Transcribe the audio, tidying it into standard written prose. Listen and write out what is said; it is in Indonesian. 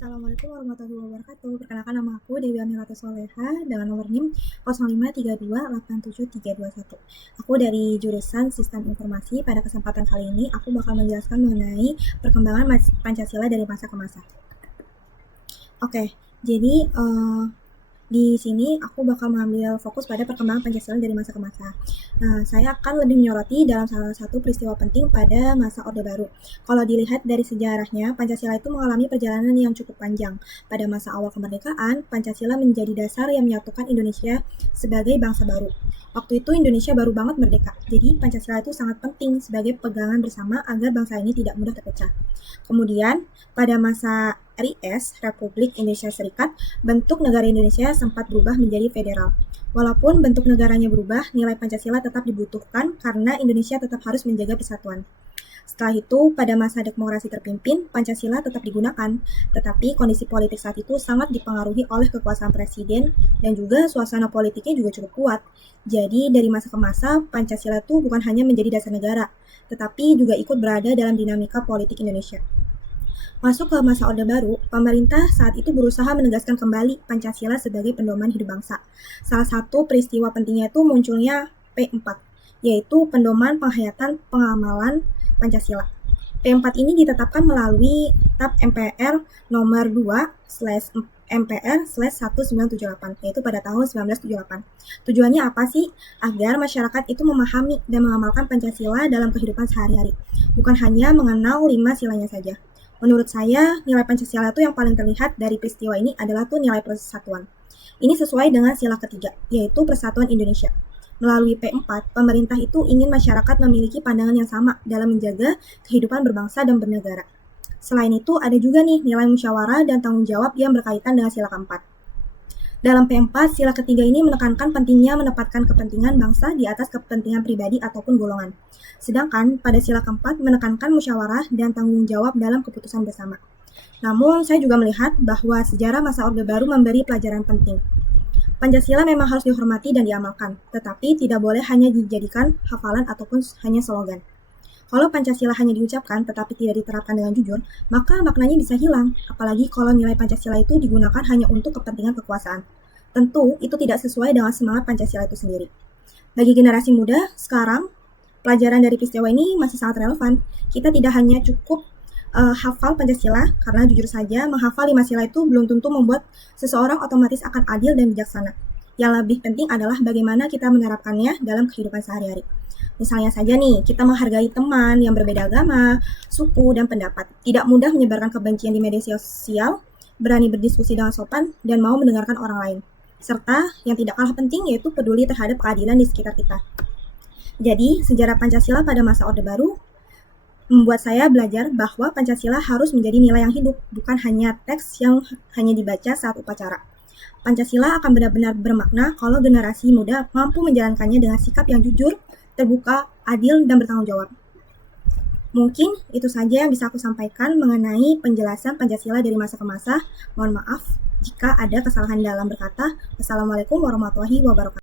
Assalamualaikum warahmatullahi wabarakatuh. Perkenalkan, nama aku Dewi Aminata Soleha dengan nomor NIM 05328731. Aku dari jurusan Sistem Informasi. Pada kesempatan kali ini aku bakal menjelaskan mengenai perkembangan Pancasila dari masa ke masa. Oke, jadi di sini aku bakal mengambil fokus pada perkembangan Pancasila dari masa ke masa. Nah, saya akan lebih menyoroti dalam salah satu peristiwa penting pada masa Orde Baru. Kalau dilihat dari sejarahnya, Pancasila itu mengalami perjalanan yang cukup panjang. Pada masa awal kemerdekaan, Pancasila menjadi dasar yang menyatukan Indonesia sebagai bangsa baru. Waktu itu Indonesia baru banget merdeka, jadi Pancasila itu sangat penting sebagai pegangan bersama agar bangsa ini tidak mudah terpecah. Kemudian, pada masa RIS, Republik Indonesia Serikat, bentuk negara Indonesia sempat berubah menjadi federal. Walaupun bentuk negaranya berubah, nilai Pancasila tetap dibutuhkan karena Indonesia tetap harus menjaga persatuan. Setelah itu, pada masa demokrasi terpimpin, Pancasila tetap digunakan, tetapi kondisi politik saat itu sangat dipengaruhi oleh kekuasaan presiden dan juga suasana politiknya juga cukup kuat. Jadi, dari masa ke masa, Pancasila itu bukan hanya menjadi dasar negara, tetapi juga ikut berada dalam dinamika politik Indonesia. Masuk ke masa Orde Baru, pemerintah saat itu berusaha menegaskan kembali Pancasila sebagai pedoman hidup bangsa. Salah satu peristiwa pentingnya itu munculnya P4, yaitu Pedoman Penghayatan Pengamalan Pancasila. P4 ini ditetapkan melalui TAP MPR nomor 2/MPR/1978, yaitu pada tahun 1978. Tujuannya apa sih? Agar masyarakat itu memahami dan mengamalkan Pancasila dalam kehidupan sehari-hari, bukan hanya mengenal 5 silanya saja. Menurut saya, nilai Pancasila itu yang paling terlihat dari peristiwa ini adalah tuh nilai persatuan. Ini sesuai dengan sila ketiga, yaitu Persatuan Indonesia. Melalui P4, pemerintah itu ingin masyarakat memiliki pandangan yang sama dalam menjaga kehidupan berbangsa dan bernegara. Selain itu, ada juga nih nilai musyawarah dan tanggung jawab yang berkaitan dengan sila keempat. Dalam P4, sila ketiga ini menekankan pentingnya menempatkan kepentingan bangsa di atas kepentingan pribadi ataupun golongan. Sedangkan pada sila keempat menekankan musyawarah dan tanggung jawab dalam keputusan bersama. Namun, saya juga melihat bahwa sejarah masa Orde Baru memberi pelajaran penting. Pancasila memang harus dihormati dan diamalkan, tetapi tidak boleh hanya dijadikan hafalan ataupun hanya slogan. Kalau Pancasila hanya diucapkan tetapi tidak diterapkan dengan jujur, maka maknanya bisa hilang, apalagi kalau nilai Pancasila itu digunakan hanya untuk kepentingan kekuasaan. Tentu, itu tidak sesuai dengan semangat Pancasila itu sendiri. Bagi generasi muda, sekarang, pelajaran dari peristiwa ini masih sangat relevan. Kita tidak hanya cukup hafal Pancasila, karena jujur saja, menghafal 5 sila itu belum tentu membuat seseorang otomatis akan adil dan bijaksana. Yang lebih penting adalah bagaimana kita menerapkannya dalam kehidupan sehari-hari. Misalnya saja nih, kita menghargai teman yang berbeda agama, suku, dan pendapat. Tidak mudah menyebarkan kebencian di media sosial, berani berdiskusi dengan sopan, dan mau mendengarkan orang lain. Serta, yang tidak kalah penting yaitu peduli terhadap keadilan di sekitar kita. Jadi, sejarah Pancasila pada masa Orde Baru membuat saya belajar bahwa Pancasila harus menjadi nilai yang hidup, bukan hanya teks yang hanya dibaca saat upacara. Pancasila akan benar-benar bermakna kalau generasi muda mampu menjalankannya dengan sikap yang jujur, terbuka, adil, dan bertanggung jawab. Mungkin itu saja yang bisa aku sampaikan mengenai penjelasan Pancasila dari masa ke masa. Mohon maaf jika ada kesalahan dalam berkata. Wassalamualaikum warahmatullahi wabarakatuh.